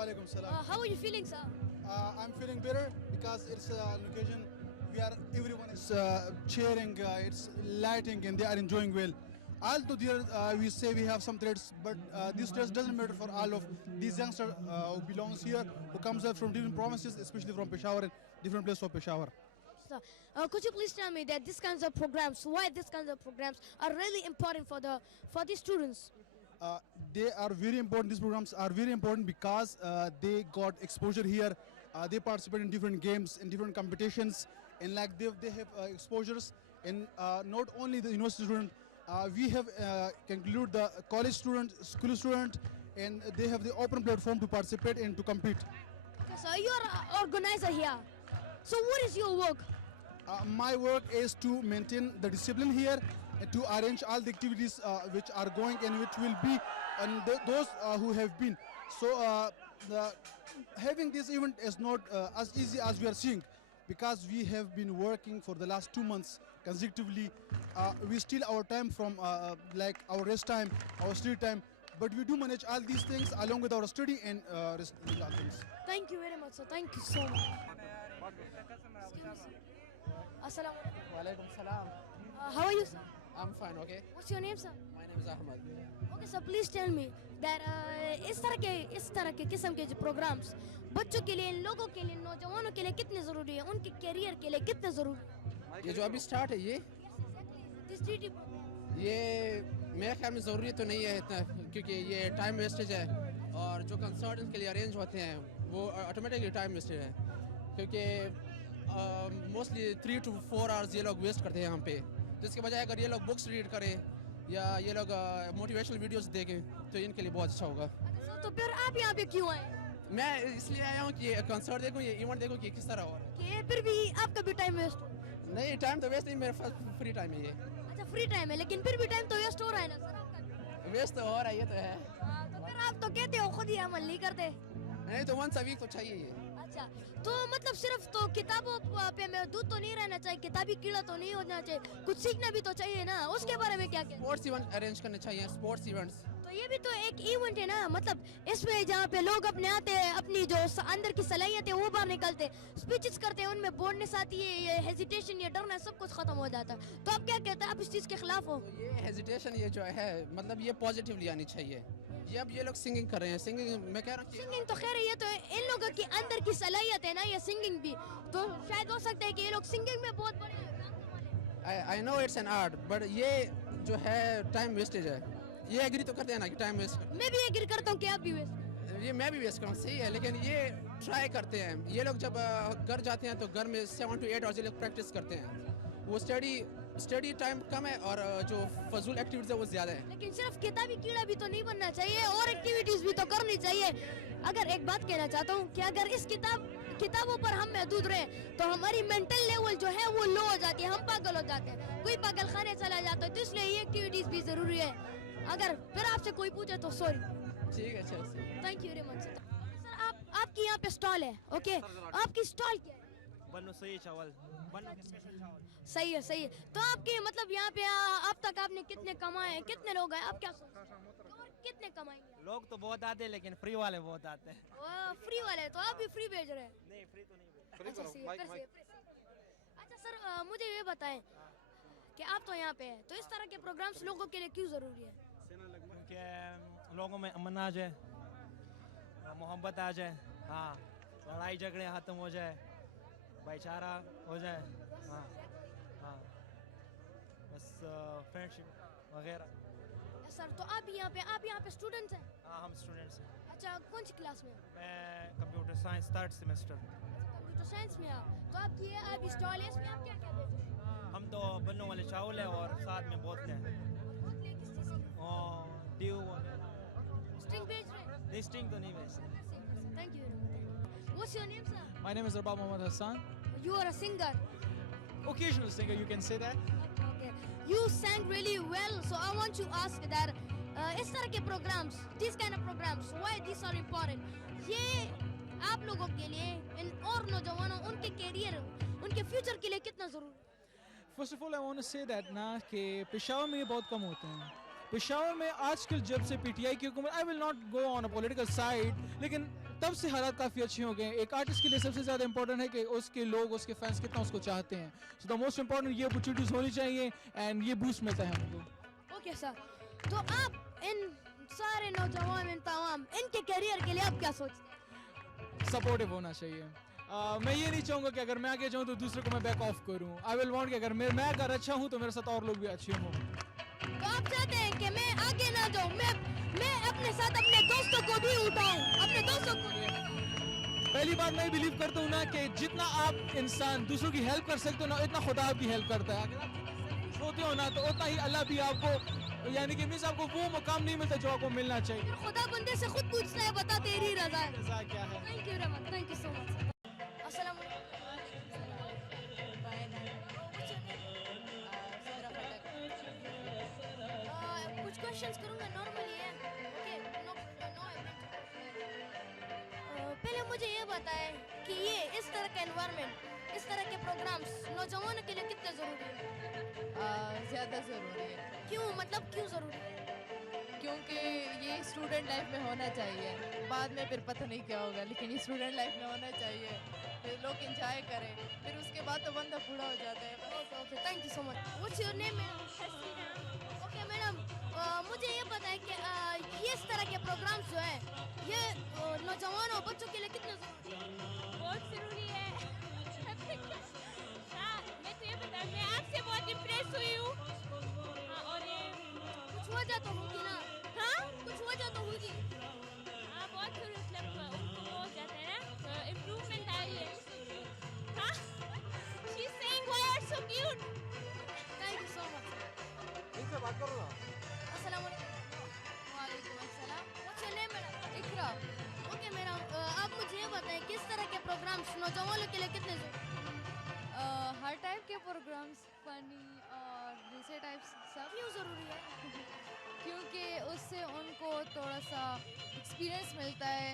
Walaikum salam. How are you feeling, sir? I'm feeling better because it's an occasion where everyone is cheering, it's lighting, and they are enjoying well. Although there we say we have some threats, but this threat doesn't matter for all of these youngsters who belongs here, who comes up from different provinces, especially from Peshawar and different places of Peshawar. So, could you please tell me that these kinds of programs, why these kinds of programs are really important for the students? They are very important. These programs are very important because they got exposure here. They participate in different games, in different competitions, and like they have exposures. And not only the university student, we have concluded the college student, school student, and they have the open platform to participate and to compete. Okay, so you are an organizer here. So what is your work? My work is to maintain the discipline here and to arrange all the activities which are going and which will be, and those who have been. So having this event is not as easy as we are seeing, because we have been working for the last 2 months consecutively. We steal our time from like our rest time, our study time, but we do manage all these things along with our study and rest other things. Thank you very much, sir. Thank you so much. Assalamu alaikum. Walaikum salam. How are you, sir? I'm fine, okay? What's your name, sir? My name is Ahmad. Okay, sir. Please tell me that इस तरह के किस्म के जो programs बच्चों के लिए, इन लोगों के लिए, नौजवानों के लिए कितने जरूरी है, उनके करियर के लिए कितने जरूरी है? ये जो अभी स्टार्ट है This DT program. ये मेरे ख्याल में ज़रूरी तो नहीं है इतना, क्योंकि ये टाइम वेस्टेज है, और जो कंसर्ट के लिए अरेंज होते हैं वो ऑटोमेटिकली टाइम वेस्टेज है, क्योंकि मोस्टली 3 to 4 आवर्स ये लोग वेस्ट करते हैं यहाँ पे। तो इसके बजाय अगर ये लोग बुक्स रीड करें या ये लोग मोटिवेशनल वीडियोस देखें तो इनके लिए बहुत अच्छा होगा। तो फिर आप यहाँ पे क्यों आए? मैं इसलिए आया हूँ कि ये कंसर्ट देखूँ, ये इवेंट देखूँ कि किस तरह हो रहा है। कि फिर भी आपका भी टाइम वेस्ट? नहीं, टाइम तो वेस्ट नहीं, मेरे पास फ्री टाइम है ये। अच्छा, फ्री टाइम है, लेकिन फिर भी टाइम तो वेस्ट हो रहा है ना सर आपका? वेस्ट तो हो रहा है, ये तो है। तो फिर आप तो कहते हो खुद ही अमल नहीं करते। नहीं तो once a week तो चाहिए ये। अच्छा, तो मतलब सिर्फ तो किताबों पे महदूद तो नहीं रहना चाहिए, किताबी कीड़ा तो नहीं होना चाहिए, कुछ सीखना भी तो चाहिए ना, उसके बारे में क्या कहते हैं? स्पोर्ट्स इवेंट अरेंज करने चाहिए, स्पोर्ट्स इवेंट्स। तो ये भी तो एक इवेंट है ना, मतलब इसमें जहाँ पे लोग अपने आते हैं, अपनी जो अंदर की सलाहियत है वो बाहर निकलते हैं, स्पीचेस करते हैं, उनमें बोलने साथ ये हेजिटेशन, ये डरना सब कुछ खत्म हो जाता है। तो आप क्या कहते हैं, आप इस चीज़ के खिलाफ हो? तो ये हेजिटेशन ये जो है, मतलब ये पॉजिटिवली आनी चाहिए। ये अब ये लोग सिंगिंग कर रहे हैं, सिंगिंग मैं कह रहा हूँ सिंगिंग तो खैर ये तो इन लोगों की अंदर की सलाहियत है ना, ये सिंगिंग भी, तो शायद हो सकता है कि ये लोग सिंगिंग में बहुत बड़े। I know it's an art, but ये जो है टाइम वेस्टेज है। ये एग्री तो करते हैं ना कि टाइम वेस्ट। मैं भी एग्री करता हूँ कि आप भी वेस्ट। ये मैं भी वेस्ट करूँ, सही है, लेकिन ये ट्राई करते हैं। ये लोग जब घर जाते हैं तो घर में 7 to 8 आवर्स ये लोग प्रैक्टिस करते हैं। वो स्टडी टाइम कम है और जो फजूल एक्टिविटीज है वो ज़्यादा है। लेकिन सिर्फ किताबी कीड़ा भी तो नहीं बनना चाहिए, और एक्टिविटीज भी तो करनी चाहिए। अगर एक बात कहना चाहता हूँ कि अगर इस किताबों पर हम महदूद रहे तो हमारी मेंटल लेवल जो है वो लो हो जाती है, हम पागल हो जाते हैं, कोई पागल खाने चला जाता है। तो इसलिए ये एक्टिविटीज भी जरूरी है। अगर फिर आपसे कोई पूछे तो सॉरी। ठीक है, चल, thank you very much sir. आपकी यहाँ पे स्टॉल है, ओके, आपकी स्टॉल क्या है? बन्नू सही चावल, बन्नू के स्पेशल चावल। सही है, सही है। तो आपके मतलब यहाँ पे अब तक आपने कितने कमाए हैं, कितने लोग हैं, आप क्या सोचते हैं और कितने कमाएंगे? लोग तो बहुत आते हैं लेकिन फ्री वाले बहुत आते हैं। फ्री वाले, तो आप भी फ्री भेज रहे हैं? नहीं, फ्री तो नहीं। अच्छा, सही है, फिर से। अच्छा सर, मुझे ये बताएं कि आप तो यहाँ पे हैं, तो इस तरह के प्रोग्राम्स लोगों के लिए क्यों जरूरी है? क्योंकि लोगों में अमन आ जाए, मोहब्बत आ जाए, हाँ, लड़ाई झगड़े खत्म हो जाए, भाईचारा हो जाए, हाँ हाँ, बस फ्रेंडशिप वगैरह। सर, तो आप यहाँ पे स्टूडेंट्स हैं? हाँ, हम स्टूडेंट्स हैं। अच्छा, कौन सी क्लास में? मैं computer science 3rd semester. Computer science में आप, तो आपकी आप स्टॉल है, इसमें आप क्या क्या बेच रहे हैं? हम तो बन्नू वाले चावल है और साथ में बोतलें हैं, बोतलें किस चीज़ की? और ड्यू स्ट्रिंग बेच रहे हैं? नहीं, स्ट्रिंग तो नहीं वैसे। Thank you. What's your name, sir? My name is Rabah Mohammad Hassan. You are a singer. Occasional singer, you can say that. Okay. You sang really well, so I want to ask that इस तरह के programs, these kind of programs, why these are important? ये आप लोगों के लिए, इन और नौजवानों, उनके career, उनके future के लिए कितना जरूरी है? First of all, I want to say that ना कि पेशावर में ये बहुत कम होते हैं। पेशावर में आजकल जब से पीटीआई की हुकूमत, I will not go on a political side, लेकिन तब से हालात काफ़ी अच्छे हो गए हैं। एक आर्टिस्ट के लिए सबसे ज़्यादा इंपॉर्टेंट है कि उसके लोग, उसके फैंस कितना उसको चाहते हैं। सो द मोस्ट इंपॉर्टेंट ये अपॉर्चुनिटीज़ होनी चाहिए एंड ये बूस्ट मिलता है हमको। ओके सर, तो आप इन सारे नौजवान, इन तमाम इनके करियर के लिए आप क्या सोचते हैं? सपोर्टिव होना चाहिए। मैं ये नहीं चाहूँगा कि अगर मैं आगे जाऊँ तो दूसरे को मैं बैक ऑफ करूँ। आई विल वांट कि अगर मैं अगर अच्छा हूँ तो मेरे साथ और लोग भी अच्छे हों। तो आप चाहते हैं कि मैं आगे ना जाऊँ, मैं अपने साथ अपने दोस्तों को भी उठाऊँ, अपने दोस्तों को भी। पहली बात मैं बिलीव करता हूँ ना कि जितना आप इंसान दूसरों की हेल्प कर सकते हो ना, इतना खुदा आपकी हेल्प करता है। अगर आप होते हो ना तो उतना ही अल्लाह भी आपको, यानी कि मीन्स आपको वो मुकाम नहीं मिलता जो आपको मिलना चाहिए। खुदा बंदे से खुद पूछता है, बता तेरी रजा है। रज़ा क्या है? Thank you very much, thank you so much. अस्सलाम कुछ क्वेश्चंस करूंगा नॉर्मली है, ओके? नो पहले मुझे ये बताएं कि ये इस तरह का एनवायरनमेंट, इस तरह के प्रोग्राम्स नौजवानों के लिए कितने ज़रूरी है? ज़्यादा ज़रूरी है, क्यों, मतलब क्यों ज़रूरी है? क्योंकि ये स्टूडेंट लाइफ में होना चाहिए। बाद में फिर पता नहीं क्या होगा, लेकिन ये स्टूडेंट लाइफ में होना चाहिए। फिर लोग एंजॉय करें, फिर उसके बाद तो बंदा बूढ़ा हो जाता है। Okay okay, thank you so much. What's your name? Okay madam, मुझे ये पता है कि ये इस तरह के प्रोग्राम्स जो है ये नौजवान और बच्चों के लिए कितने ज़रूरी है? बहुत ज़रूरी है। हाँ, मैं तो ये बता, मैं आपसे बहुत इम्प्रेस हुई हूँ। हाँ, और ये कुछ वजह तो होगी ना? हाँ कुछ वजह तो होगी। हाँ, बहुत मतलब उनको वो हो जाता है ना, इम्प्रूवमेंट आई है। हाँ, she is saying why are so cute. Thank you so much. इनसे बात करो ना। अस्सलाम वालेकुम अस्सलाम। What's your name madam? Iqra. Okay madam, आप मुझे ये बताएं किस तरह के प्रोग्राम्स नौजवानों के लिए कितने ज़रूरी हैं? हर टाइप के प्रोग्राम्स, फनी और दूसरे टाइप्स सब, क्यों ज़रूरी है? क्योंकि उससे उनको थोड़ा सा एक्सपीरियंस मिलता है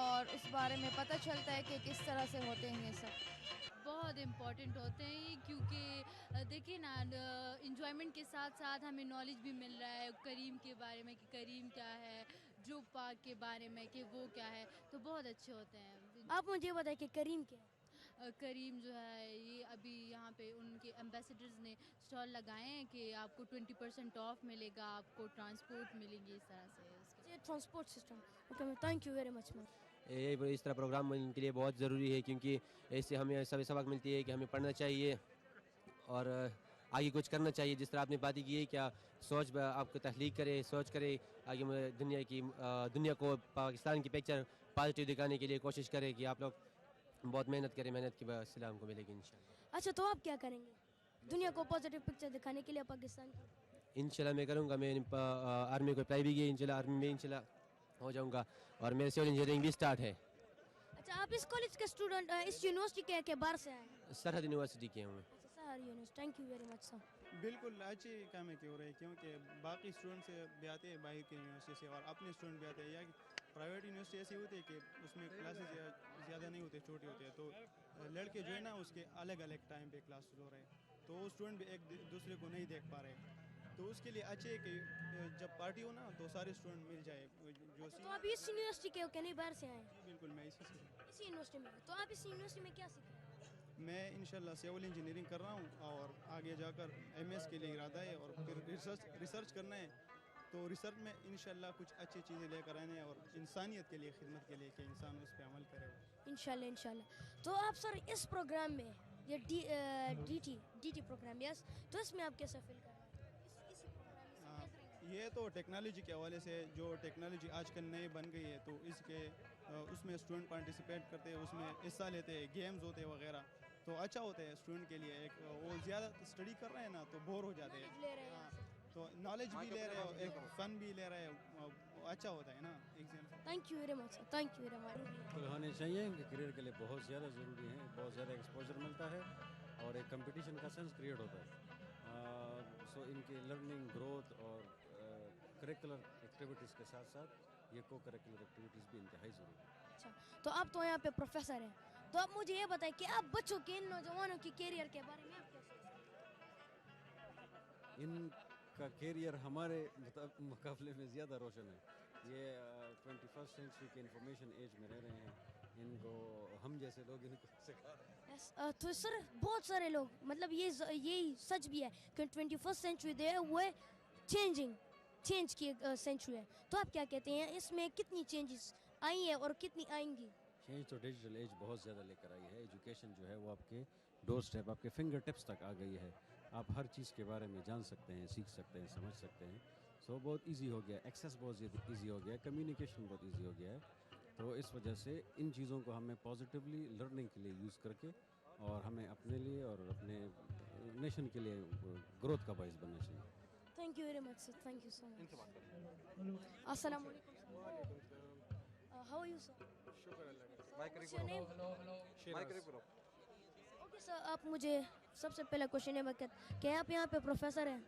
और उस बारे में पता चलता है कि किस तरह से होते हैं ये सब। बहुत इम्पॉर्टेंट होते हैं ये, क्योंकि देखिए ना, इंजॉयमेंट के साथ साथ हमें नॉलेज भी मिल रहा है करीम के बारे में कि करीम क्या है, जो पाक के बारे में कि वो क्या है, तो बहुत अच्छे होते हैं। आप मुझे ये बताएं कि करीम क्या है? करीम जो है ये अभी यहाँ पे उनके एम्बेसडर्स ने स्टॉल लगाए हैं कि आपको 20% ऑफ मिलेगा, आपको ट्रांसपोर्ट मिलेंगी, इस तरह से उसके। ये transport system. Okay ma'am, thank you very much ma'am. ये इस तरह प्रोग्राम इनके लिए बहुत ज़रूरी है, क्योंकि इससे हमें सभी सबक मिलती है कि हमें पढ़ना चाहिए और आगे कुछ करना चाहिए। जिस तरह आपने बात की है, क्या सोच आपको तख्लीक करे, सोच करे आगे दुनिया को पाकिस्तान की पिक्चर पॉजिटिव दिखाने के लिए कोशिश करे कि आप लोग बहुत मेहनत करें, मेहनत के बाद सलाम को मिलेगी इंशाल्लाह। अच्छा, तो आप क्या करेंगे दुनिया को पॉजिटिव पिक्चर दिखाने के लिए पाकिस्तान की? इंशाल्लाह मैं करूँगा। मैं आर्मी को अप्लाई भी किया, इंशाल्लाह आर्मी में इंशाल्लाह हो जाऊँगा और मेरे सिविल इंजीनियरिंग भी स्टार्ट है। अच्छा, आप इस कॉलेज के स्टूडेंट, इस यूनिवर्सिटी के बाहर से आए हैं? सरहद यूनिवर्सिटी के हूँ। अच्छा, sir university, thank you very much sir. बिल्कुल अच्छी काम है क्यों रहे, क्योंकि बाकी स्टूडेंट से भी आते हैं बाहर की यूनिवर्सिटी से और अपने स्टूडेंट भी आते हैं। या प्राइवेट यूनिवर्सिटी ऐसी होती है कि उसमें क्लासेस ज़्यादा नहीं होते, छोटे होते हैं, तो लड़के जो है ना उसके अलग अलग टाइम पे क्लास हो रहे हैं, तो वो स्टूडेंट भी एक दूसरे को नहीं देख पा रहे। तो उसके लिए अच्छे है कि जब पार्टी हो ना तो सारे स्टूडेंट मिल जाए। जो तो आप इस यूनिवर्सिटी के हो क्या, नहीं बाहर से आए हैं? बिल्कुल मैं इसी से इसी यूनिवर्सिटी में। तो आप इस यूनिवर्सिटी में क्या सीख रहे हैं? मैं इंशाल्लाह सिविल इंजीनियरिंग कर रहा हूँ और आगे जाकर एमएस के लिए इरादा है और फिर रिसर्च करना है। तो रिसर्च में इंशाल्लाह कुछ अच्छी चीज़ें लेकर आने हैं और इंसानियत के लिए, खिदमत के लिए कि इंसान उस पर अमल करे। इंशाल्लाह इंशाल्लाह। तो आप सर इस प्रोग्राम में ये डीटी प्रोग्राम, यस, तो इसमें आप कैसा फील कर रहे हैं इसी प्रोग्राम में? ये तो टेक्नोलॉजी के हवाले से, जो टेक्नोलॉजी आजकल नई बन गई है, तो इसके उसमें स्टूडेंट पार्टिसिपेट करते हैं, उसमें हिस्सा लेते हैं, गेम्स होते हैं वगैरह, तो अच्छा होता है स्टूडेंट के लिए। एक वो ज़्यादा स्टडी कर रहे हैं ना तो बोर हो जाते हैं। ले रहे हैं हाँ, तो नॉलेज भी ले रहे हो, एक फ़न भी ले रहे हैं, अच्छा होता है ना एग्जाम से। Thank you very much, thank you very much. तो होने चाहिए कि करियर के लिए बहुत ज़्यादा ज़रूरी है, बहुत ज़्यादा एक्सपोजर मिलता है और एक कंपटीशन का सेंस क्रिएट होता है। सो इनकी लर्निंग, ग्रोथ और करिकुलर एक्टिविटीज़ के साथ साथ ये को करिकुलर एक्टिविटीज़ भी इंतहाई ज़रूरी है। अच्छा, तो आप तो यहाँ पे प्रोफेसर हैं, तो आप मुझे ये बताएं कि आप बच्चों के, इन नौजवानों की कैरियर के बारे में आप क्या सोचते हैं? इनका कैरियर हमारे मुकाबले में ज़्यादा रोशन है, ये 21st सेंचुरी के इंफॉर्मेशन एज में रह रहे हैं, इनको हम जैसे लोग इनको सिखा रहे हैं। Yes, तो सर बहुत सारे लोग मतलब यही सच भी है कि 21st सेंचुरी जो है वो है चेंज की सेंचुरी है। तो आप क्या कहते हैं इसमें कितनी चेंजेस आई हैं और कितनी आएंगी? चेंज तो डिजिटल एज बहुत ज़्यादा लेकर आई है। एजुकेशन जो है वो आपके डोर स्टेप, आपके फिंगर टिप्स तक आ गई है। आप हर चीज़ के बारे में जान सकते हैं, सीख सकते हैं, समझ सकते हैं। सो बहुत इजी हो गया, एक्सेस बहुत इजी हो गया, कम्युनिकेशन बहुत इजी हो गया है। तो इस वजह से इन चीज़ों को हमें पॉजिटिवली लर्निंग के लिए यूज़ करके और हमें अपने लिए और अपने नेशन के लिए ग्रोथ का बायस बनना चाहिए। Thank you very much sir, thank you so much. अस्सलाम वालेकुम। How are you sir? शुक्र अल्लाह का। What's your name? Shiraz. Okay sir, आप मुझे सबसे पहला क्वेश्चन है कि आप यहाँ पे प्रोफेसर हैं,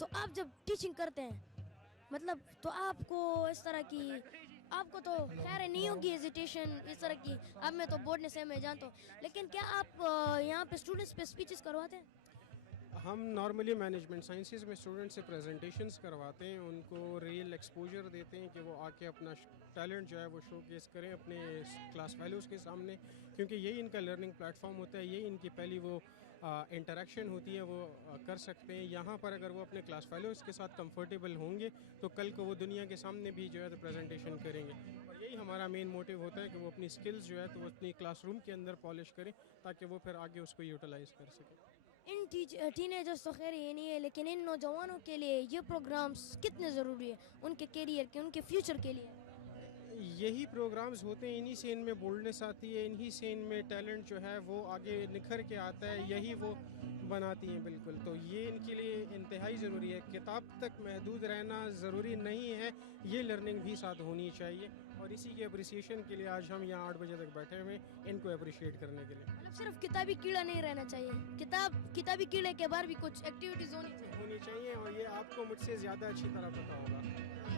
तो आप जब टीचिंग करते हैं मतलब तो आपको इस तरह की आपको तो खैर नहीं होगी हेजिटेशन इस तरह की, अब मैं तो बोर्ड ने से मैं जानता हूँ, लेकिन क्या आप यहाँ पे स्टूडेंट्स पे स्पीचेस करवाते हैं? हम नॉर्मली मैनेजमेंट साइंसेज में स्टूडेंट से प्रेजेंटेशंस करवाते हैं, उनको रियल एक्सपोजर देते हैं कि वो आके अपना टैलेंट जो है वो शोकेस करें अपने क्लास फेलोज़ के सामने, क्योंकि यही इनका लर्निंग प्लेटफॉर्म होता है, यही इनकी पहली वो इंटरेक्शन होती है, वो कर सकते हैं। यहाँ पर अगर वो अपने क्लास फेलोज़ के साथ कंफर्टेबल होंगे तो कल को वो दुनिया के सामने भी जो है तो प्रेजेंटेशन करेंगे। और यही हमारा मेन मोटिव होता है कि वो अपनी स्किल्स जो है तो वो अपनी क्लासरूम के अंदर पॉलिश करें ताकि वो फिर आगे उसको यूटिलाइज़ कर सकें। इन टीनेजर्स तो खैर ये नहीं है, लेकिन इन नौजवानों के लिए ये प्रोग्राम्स कितने ज़रूरी है उनके करियर के, उनके फ्यूचर के लिए? यही प्रोग्राम्स होते हैं, इन्हीं से इनमें बोल्डनेस आती है, इन्हीं से इनमें टैलेंट जो है वो आगे निखर के आता है, यही वो बनाती हैं बिल्कुल। तो ये इनके लिए इंतहाई ज़रूरी है। किताब तक महदूद रहना ज़रूरी नहीं है, ये लर्निंग भी साथ होनी चाहिए। और इसी के अप्रिसिएशन के लिए आज हम यहाँ 8 बजे तक बैठे हुए हैं इनको अप्रिशिएट करने के लिए। मतलब सिर्फ किताबी कीड़ा नहीं रहना चाहिए, किताबी कीड़े के बाहर भी कुछ एक्टिविटीज़ होनी चाहिए और ये आपको मुझसे ज़्यादा अच्छी तरह पता होगा।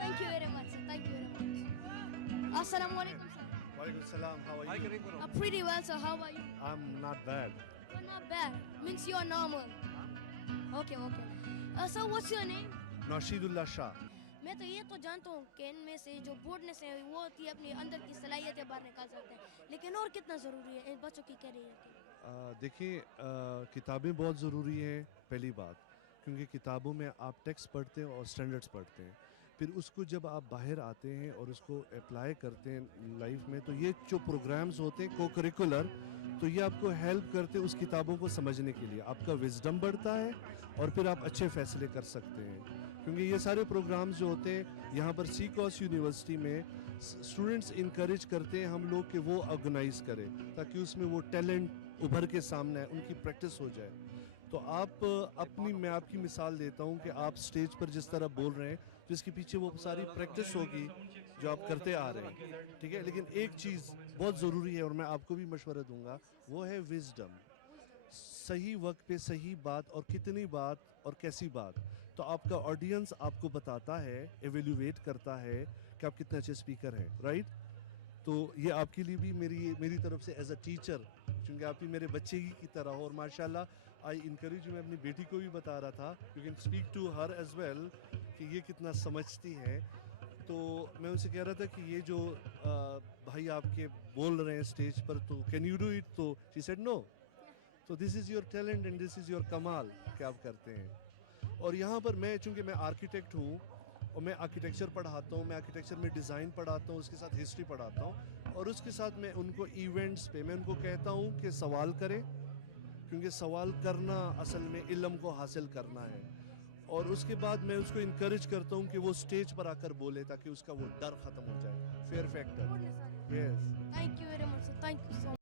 Thank you very much sir, thank you very much. Assalamu alaikum sir. Walaikum salam. How are you? I'm pretty well sir. How are you? I'm not bad. You're not bad. Means you're normal. Okay. Sir, what's your name? Nasheedullah Shah. मैं तो ये तो जानता हूँ कि इनमें से जो बोर्डनेस है वो होती है अपनी अंदर की सलाहियतें बाहर निकाल सकते हैं, लेकिन और कितना ज़रूरी है इन बच्चों की करियर के लिए? देखिए, किताबें बहुत ज़रूरी हैं पहली बात, क्योंकि किताबों में आप टेक्स्ट पढ़ते हैं और स्टैंडर्ड्स पढ़ते हैं, फिर उसको जब आप बाहर आते हैं और उसको अप्लाई करते हैं लाइफ में, तो ये जो प्रोग्राम्स होते हैं को करिकुलर, तो ये आपको हेल्प करते हैं उस किताबों को समझने के लिए, आपका विजडम बढ़ता है और फिर आप अच्छे फैसले कर सकते हैं। क्योंकि ये सारे प्रोग्राम्स जो होते हैं यहाँ पर सीकॉस यूनिवर्सिटी में स्टूडेंट्स इनकरेज करते हैं हम लोग कि वो ऑर्गेनाइज करें ताकि उसमें वो टैलेंट उभर के सामने आए, उनकी प्रैक्टिस हो जाए। तो आप मैं आपकी मिसाल देता हूँ कि आप स्टेज पर जिस तरह बोल रहे हैं तो इसके पीछे वो सारी प्रैक्टिस होगी जो आप करते आ रहे हैं, ठीक है। लेकिन एक चीज़ बहुत ज़रूरी है और मैं आपको भी मशवरा दूंगा, वो है विजडम। सही वक्त पे सही बात और कितनी बात और कैसी बात, तो आपका ऑडियंस आपको बताता है, एवेल्युएट करता है कि आप कितने अच्छे स्पीकर हैं, राइट। तो ये आपके लिए भी मेरी तरफ से एज अ टीचर, क्योंकि आप भी मेरे बच्चे ही की तरह हो और माशाल्लाह आई इनकरेज, मैं अपनी बेटी को भी बता रहा था, you can speak to her as well कि ये कितना समझती है। तो मैं उनसे कह रहा था कि ये जो भाई आपके बोल रहे हैं स्टेज पर, तो कैन यू डू इट, तो शी सेड नो। तो this is your talent and this is your कमाल कि आप करते हैं। और यहाँ पर चूँकि मैं आर्किटेक्ट हूँ और मैं आर्किटेक्चर पढ़ाता हूँ, मैं आर्किटेक्चर में डिज़ाइन पढ़ाता हूँ, उसके साथ हिस्ट्री पढ़ाता हूँ, और उसके साथ मैं उनको इवेंट्स पे मैं उनको कहता हूँ कि सवाल करें, क्योंकि सवाल करना असल में इल्म को हासिल करना है। और उसके बाद मैं उसको इनकरेज करता हूँ कि वो स्टेज पर आकर बोले ताकि उसका वो डर ख़त्म हो जाए, fair factor. Thank you very much, thank you so